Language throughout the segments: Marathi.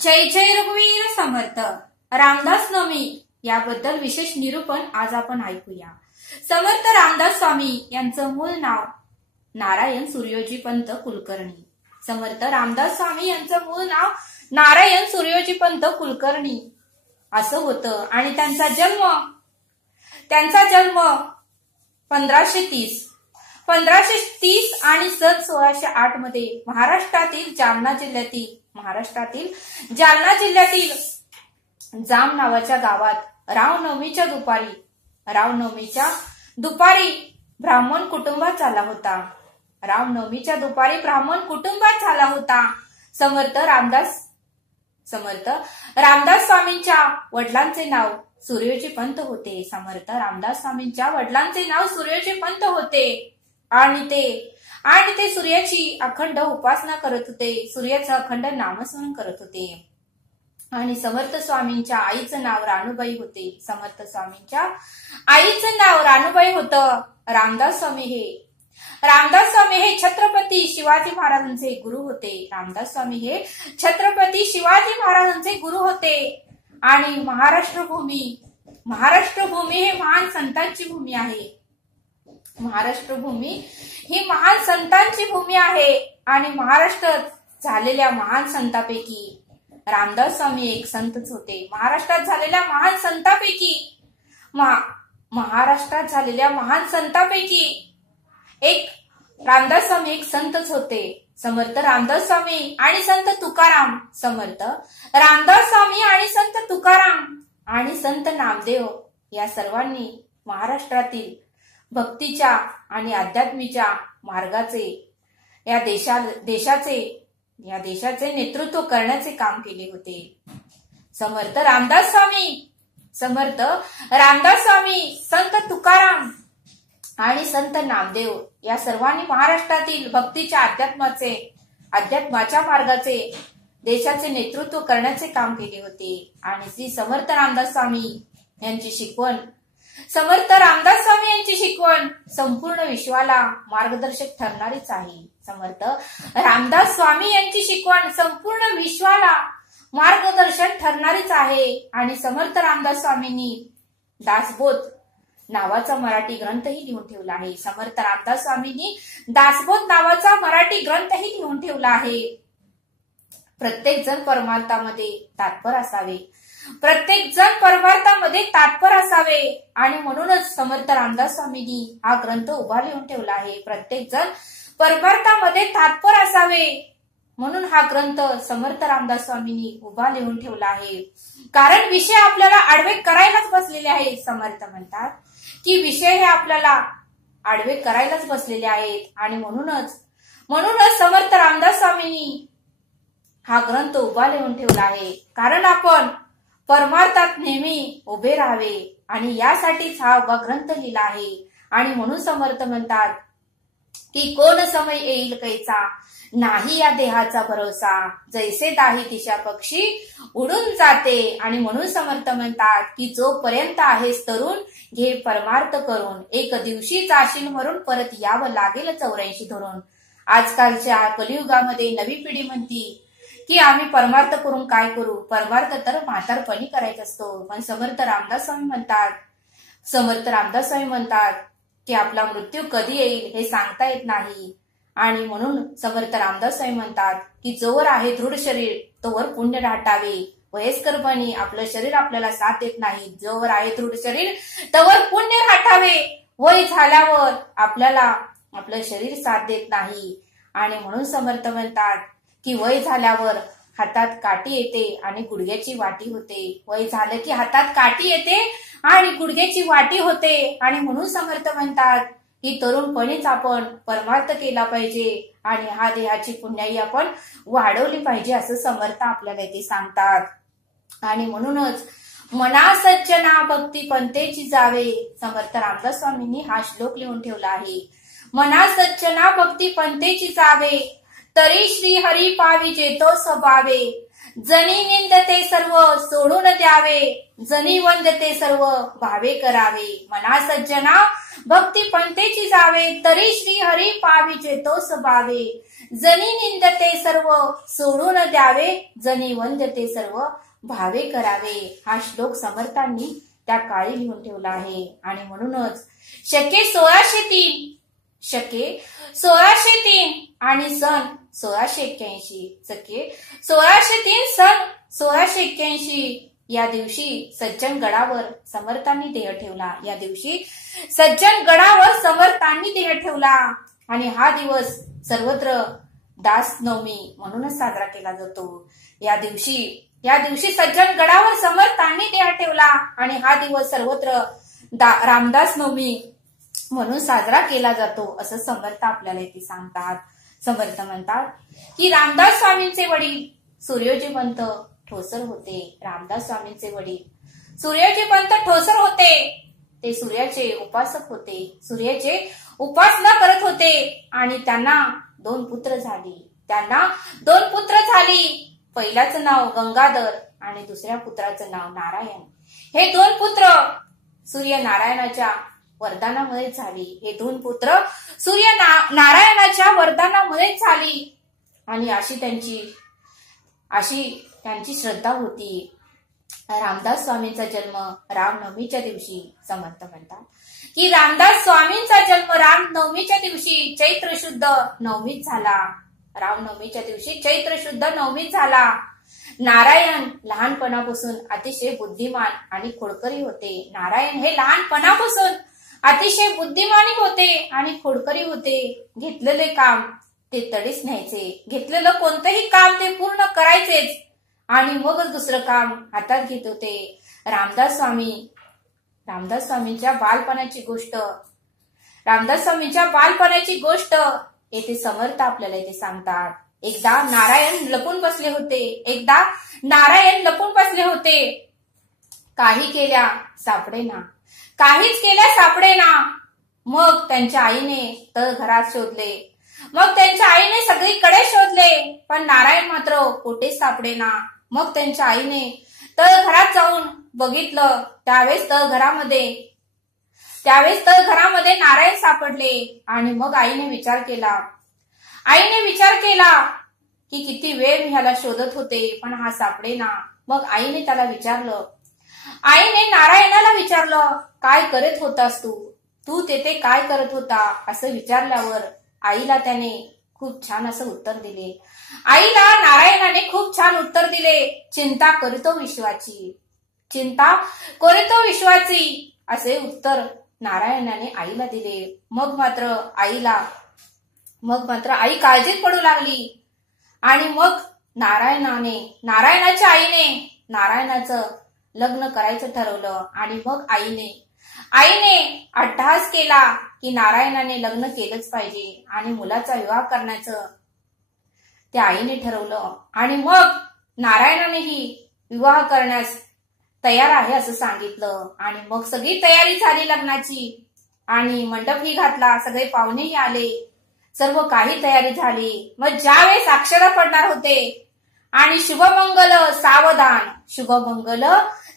जय जय रघुवीर समर्थ रामदास नवमी याबद्दल विशेष निरूपण आज आपण ऐकूया। समर्थ रामदास स्वामी यांचं मूळ नाव नारायण सूर्योजी पंत कुलकर्णी। समर्थ रामदास स्वामी यांचं मूळ नाव नारायण सूर्योजी पंत कुलकर्णी असं होतं आणि त्यांचा जन्म 1530 आणि सन 1608 मध्ये महाराष्ट्रातील जालना जिल्ह्यातील जाम नावाच्या गावात रामनवमीच्या दुपारी ब्राह्मण कुटुंबात झाला होता। समर्थ रामदास स्वामींच्या वडिलांचे नाव सूर्योजी पंत होते। समर्थ रामदास स्वामींच्या वडिलांचे नाव सूर्योजी पंत होते आणि ते सूर्याची अखंड उपासना करत होते, सूर्याचं अखंड नामस्मरण करत होते। आणि समर्थ स्वामींच्या आईचं नाव रानूबाई होते। समर्थ स्वामींच्या आईचं नाव रानूबाई होतं। रामदास स्वामी हे छत्रपती शिवाजी महाराजांचे गुरु होते। रामदास स्वामी हे छत्रपती शिवाजी महाराजांचे गुरु होते आणि महाराष्ट्र भूमी ही महान संतांची भूमी आहे। महाराष्ट्र भूमी ही महान संतांची भूमी आहे आणि महाराष्ट्रात झालेल्या महान संतांपैकी रामदास स्वामी एक संतच होते। महाराष्ट्रात झालेल्या महान संतांपैकी एक रामदास स्वामी एक संतच होते। समर्थ रामदास स्वामी आणि संत तुकाराम, समर्थ रामदास स्वामी आणि संत तुकाराम आणि संत नामदेव या सर्वांनी महाराष्ट्रातील भक्तीच्या आणि अध्यात्मीच्या मार्गाचे या देशाचे नेतृत्व करण्याचे काम केले होते। समर्थ रामदास स्वामी, संत तुकाराम आणि संत नामदेव या सर्वांनी महाराष्ट्रातील भक्तीच्या अध्यात्माच्या मार्गाचे देशाचे नेतृत्व करण्याचे काम केले होते। आणि श्री समर्थ रामदास स्वामी यांची शिकवण संपूर्ण विश्वाला मार्गदर्शक ठरणारीच आहे। समर्थ रामदास स्वामी यांची शिकवण संपूर्ण विश्वाला मार्गदर्शन ठरणारीच आहे। आणि समर्थ रामदास स्वामींनी दासबोध नावाचा मराठी ग्रंथही लिहून ठेवला आहे। समर्थ रामदास स्वामींनी दासबोध नावाचा मराठी ग्रंथही लिहून ठेवला आहे। प्रत्येक जण परमार्थामध्ये तात्पर असावे आणि म्हणूनच समर्थ रामदास स्वामींनी हा ग्रंथ उभा लिहून ठेवला आहे। प्रत्येक जण परमार्थामध्ये तात्पर असावे म्हणून हा ग्रंथ समर्थ रामदास स्वामींनी उभा लिहून ठेवला आहे। कारण विषय आपल्याला आडवे करायलाच बसलेले आहेत। समर्थ म्हणतात की विषय हे आपल्याला आडवे करायलाच बसलेले आहेत आणि म्हणूनच समर्थ रामदास स्वामींनी हा ग्रंथ उभा लिहून ठेवला आहे। कारण आपण परमार्थात नेहमी उभे राहावे आणि यासाठीच हा उभा ग्रंथ लिहिला आहे। आणि म्हणून समर्थ म्हणतात की कोण समय येईल कैचा, नाही या देहाचा भरोसा, जैसे दाही दिशा पक्षी उडून जाते। आणि म्हणून समर्थ म्हणतात की जोपर्यंत आहेस तरुण घे परमार्थ करून, एक दिवशी जाशील मरून परत यावं लागेल 84 धरून। आजकालच्या कलियुगामध्ये नवी पिढी म्हणती की आम्ही परमार्थ करून काय करू, परमार्थ तर म्हातारपणी करायचा असतो। पण समर्थ रामदास स्वामी म्हणतात की आपला मृत्यू कधी येईल हे सांगता येत नाही। आणि म्हणून समर्थ रामदास स्वामी म्हणतात की जोवर आहे दृढ शरीर तोवर पुण्य दाटावे, वयस्करपणी आपलं शरीर आपल्याला साथ देत नाही, जोवर आहे दृढ शरीर तोवर पुण्य दाटावे, वय झाल्यावर आपल्याला आपलं शरीर साथ देत नाही। आणि म्हणून समर्थ म्हणतात की वय झाल्यावर हातात काठी येते आणि गुडघ्याची वाटी होते, वय झालं की हातात काठी येते आणि गुडघ्याची वाटी होते। आणि म्हणून समर्थ म्हणतात की तरुणपणीच आपण परमार्थ केला पाहिजे आणि हा देहाची पुण्याई आपण वाढवली पाहिजे असं समर्थ आपल्याला इथे सांगतात। आणि म्हणूनच मना सज्जना भक्ती पंथेची जावे, समर्थ रामदास स्वामींनी हा श्लोक लिहून ठेवला आहे। मना सज्जना भक्ती पंथेची जावे, तरी श्री हरी पावी जेतो स्वभावे, जनी निंदते सर्व सोडून द्यावे, जनी वंदते सर्व भावे करावे, मना सज्जना भक्ती पंथेची जावे, तरी श्री हरी पाविचे तोस भावे, जनी निंदते सर्व सोडून द्यावे, जनी वंदते सर्व भावे करावे. हा श्लोक समर्थांनी त्या काळी लिहून ठेवला आहे. आणि म्हणूनच शके 1603 आणि सन 1681, शके 1603 सन 1681 या दिवशी सज्जन गडावर समर्थांनी देह ठेवला. या दिवशी सज्जन गडावर समर्थांनी देह ठेवला. आणि हा दिवस सर्वत्र दास नवमी म्हणूनच साजरा केला जातो. या दिवशी सज्जन गडावर समर्थांनी देह ठेवला आणि हा दिवस सर्वत्र रामदास नवमी म्हणून साजरा केला जातो असं समर्थ आपल्याला इथे सांगतात. समर्थ म्हणतात की रामदास स्वामींचे वडील सूर्योजी पंत ठोसर होते. रामदास स्वामींचे वडील सूर्योजी पंत ठोसर होते. ते सूर्याचे उपासक होते, सूर्याचे उपासना करत होते. आणि त्यांना 2 पुत्र झाली. पहिल्याचं नाव गंगाधर आणि दुसऱ्या पुत्राचं नाव नारायण. हे 2 पुत्र सूर्य नारायणाच्या वरदानामुळे झाली. हे 2 पुत्र सूर्य नारायणाच्या वरदानामुळे झाली. आणि अशी त्यांची श्रद्धा होती. रामदास स्वामींचा जन्म रामनवमीच्या दिवशी समर्थ म्हणतात की रामदास स्वामींचा जन्म रामनवमीच्या दिवशी चैत्र शुद्ध नवमीत झाला. रामनवमीच्या दिवशी चैत्र शुद्ध नवमीत झाला. नारायण लहानपणापासून अतिशय बुद्धिमान आणि खोडकरी होते. नारायण हे लहानपणापासून अतिशय बुद्धिमानी होते आणि खोडकरी होते. घेतलेले काम ते तडीच न्यायचे. घेतलेलं कोणतंही काम ते पूर्ण करायचेच आणि मगच दुसरं काम हातात घेत होते. रामदास स्वामींच्या बालपणाची गोष्ट येथे समर्थ आपल्याला इथे सांगतात. एकदा नारायण लपून बसले होते. काहीच केल्या सापडेना. मग त्यांच्या आईने तळघरात शोधले. मग त्यांच्या आईने सगळीकडे शोधले, पण नारायण मात्र कुठेच सापडेना. मग त्यांच्या आईने तळघरात जाऊन बघितलं. त्यावेळेस तळघरामध्ये नारायण सापडले. आणि मग आईने विचार केला की किती वेळ मी ह्याला शोधत होते, पण हा सापडेना. मग आईने नारायणाला विचारलं, काय करत होतास तू तेथे काय करत होता असं विचारल्यावर आईला त्याने खूप छान असं उत्तर दिले. नारायणाने खूप छान उत्तर दिले. चिंता करीतो विश्वाची असे उत्तर नारायणाने आईला दिले. मग मात्र आई काळजीत पडू लागली. आणि मग नारायणाच्या आईने नारायणाचं लग्न करायचं ठरवलं. आणि मग आईने अट्टहास केला की नारायणाने लग्न केलंच पाहिजे आणि मुलाचा विवाह करण्याचं त्या आईने ठरवलं. आणि मग नारायणानेही विवाह करण्यास तयार आहे असं सांगितलं. आणि मग सगळी तयारी झाली लग्नाची आणि मंडपही घातला. सगळे पाहुणेही आले. सर्व काही तयारी झाली. मग ज्यावेळेस अक्षर पडणार होते आणि शुभमंगल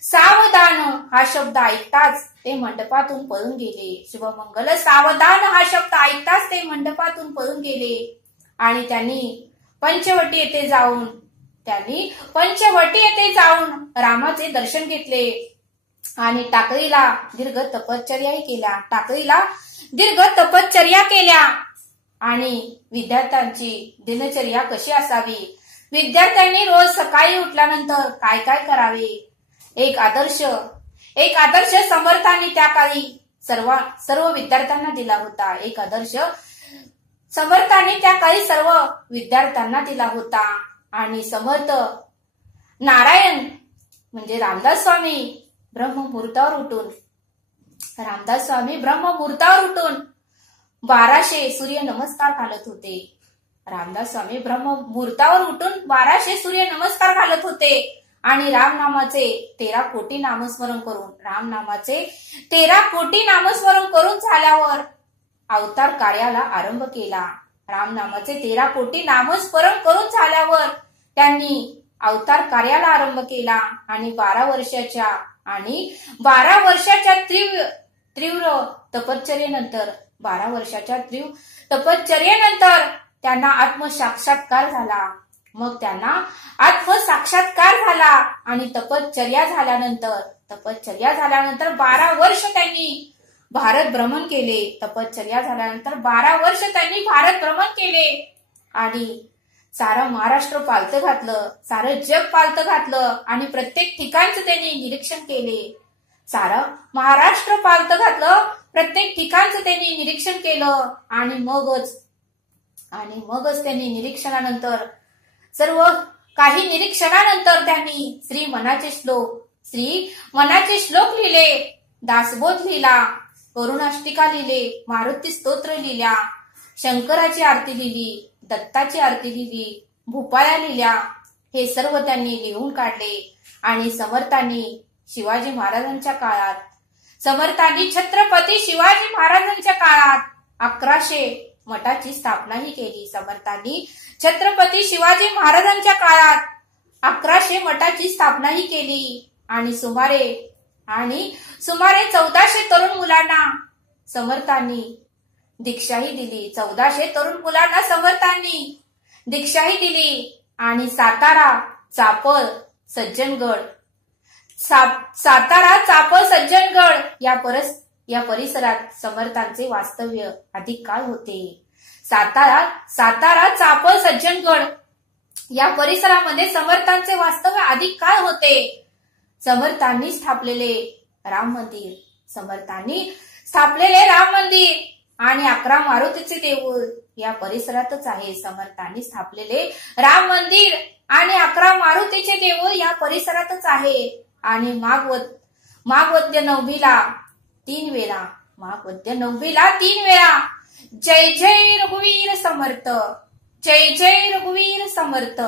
सावधान हा शब्द ऐकताच ते मंडपातून पळून गेले. शुभमंगल सावधान हा शब्द ऐकताच ते मंडपातून पळून गेले. आणि त्यांनी पंचवटी येथे जाऊन रामाचे दर्शन घेतले. आणि टाकळीला दीर्घ तपश्चर्या केल्या. आणि विद्यार्थ्यांची दिनचर्या कशी असावी, विद्यार्थ्यांनी रोज सकाळी उठल्यानंतर काय काय करावे, एक आदर्श समर्थांनी त्या काळी सर्व विद्यार्थ्यांना दिला होता. एक आदर्श समर्थांनी त्या काळी सर्व विद्यार्थ्यांना दिला होता. आणि समर्थ नारायण म्हणजे रामदास स्वामी ब्रह्ममुहूर्तावर उठून 1200 सूर्य नमस्कार घालत होते. रामदास स्वामी ब्रह्ममुहूर्तावर उठून 1200 सूर्य नमस्कार घालत होते. आणि रामनामाचे 13 कोटी नामस्मरण करून झाल्यावर अवतार कार्याला आरंभ केला. रामनामाचे 13 कोटी नामस्मरण करून झाल्यावर त्यांनी अवतार कार्याला आरंभ केला आणि 12 वर्षाच्या तीव्र तपश्चर्येनंतर 12 वर्षाच्या तीव्र तपश्चर्येनंतर त्यांना आत्मसाक्षात्कार झाला. मग त्यांना आत्मसाक्षात्कार झाला आणि तपश्चर्या झाल्यानंतर 12 वर्ष त्यांनी भारत भ्रमण केले. तपश्चर्या झाल्यानंतर 12 वर्ष त्यांनी भारत भ्रमण केले आणि सारं महाराष्ट्र पालथं घातलं, सारं जग पालथं घातलं आणि प्रत्येक ठिकाणचं त्यांनी निरीक्षण केले. सारं महाराष्ट्र पालथं घातलं, प्रत्येक ठिकाणचं त्यांनी निरीक्षण केलं आणि मगच त्यांनी निरीक्षणानंतर सर्व काही निरीक्षणानंतर त्यांनी श्री मनाचे श्लोक लिहिले, दासबोध लिहिला, करुणाष्टिका लिहिले, मारुती स्तोत्र लिहिल्या, शंकराची आरती लिहिली, दत्ताची आरती लिहिली, भूपाळ्या लिहिल्या. हे सर्व त्यांनी लिहून काढले आणि समर्थांनी शिवाजी महाराजांच्या काळात, छत्रपती शिवाजी महाराजांच्या काळात 1100 मठाची स्थापनाही केली. समर्थांनी छत्रपती शिवाजी महाराजांच्या काळात 1100 मठाची स्थापनाही केली आणि सुमारे 1400 तरुण मुलांना समर्थांनी दीक्षाही दिली. 1400 तरुण मुलांना समर्थांनी दीक्षाही दिली आणि सातारा, चापल, सज्जनगड या परिसरात समर्थांचे वास्तव्य अधिक काळ होते. सातारा, चापल, सज्जनगड या परिसरामध्ये समर्थांचे वास्तव्य अधिक काळ होते. समर्थांनी स्थापलेले राम मंदिर आणि 11 मारुतीचे देऊळ या परिसरातच आहे. समर्थांनी स्थापलेले राम मंदिर आणि 11 मारुतीचे देऊळ या परिसरातच आहे. आणि माघवद्य नवमीला 3 वेळा जय जय रघुवीर समर्थ, जय जय रघुवीर समर्थ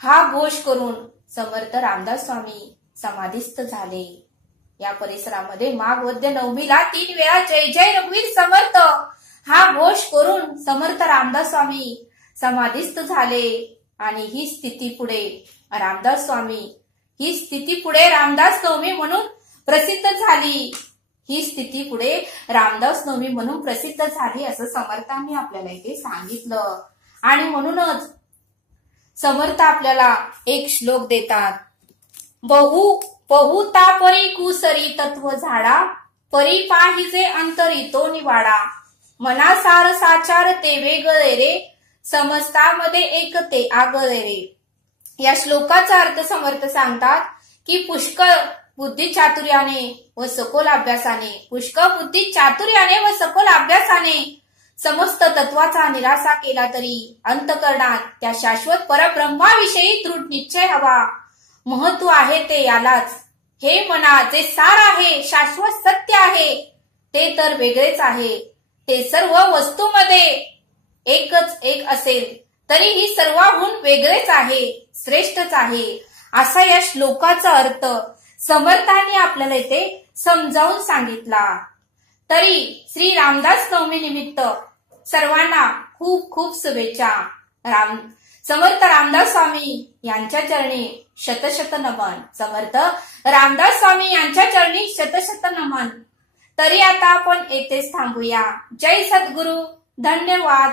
हा घोष करून समर्थ रामदास स्वामी समाधीस्थ झाले. या परिसरामध्ये माघवद्य नवमीला 3 वेळा जय जय रघुवीर समर्थ हा घोष करून समर्थ रामदास स्वामी समाधीस्थ झाले. आणि ही स्थिती पुढे रामदास नवमी म्हणून प्रसिद्ध झाली. असं समर्थांनी आपल्याला इथे सांगितलं. आणि म्हणूनच समर्थ आपल्याला एक श्लोक देतात. बहुता परी कुसरी तत्व झाडा, परी पाहिजे अंतरी तो निवाडा, मनासार साचार ते वेगळे रे, समस्तामध्ये एकते आगळे रे. या श्लोकाचा अर्थ समर्थ सांगतात की पुष्कळ बुद्धी चातुर्याने व सखोल अभ्यासाने समस्त तत्वाचा निराशा केला तरी अंतःकरणात त्या शाश्वत परब्रह्माविषयी दृढ निश्चय हवा. महत्व आहे ते यालाच. हे मना, जे सार आहे, शाश्वत सत्य आहे, ते तर वेगळेच आहे. ते सर्व वस्तूमध्ये एकच एक असेल तरीही सर्वाहून वेगळेच आहे, श्रेष्ठच आहे. असा या श्लोकाचा अर्थ समर्थांनी आपल्याला इथे समजावून सांगितला. तरी श्री रामदास नवमी निमित्त सर्वांना खूप खूप शुभेच्छा. समर्थ रामदास स्वामी यांच्या चरणी शतशत नमन. समर्थ रामदास स्वामी यांच्या चरणी शतशत नमन. तरी आता आपण येथेच थांबूया. जय सद्गुरु. धन्यवाद.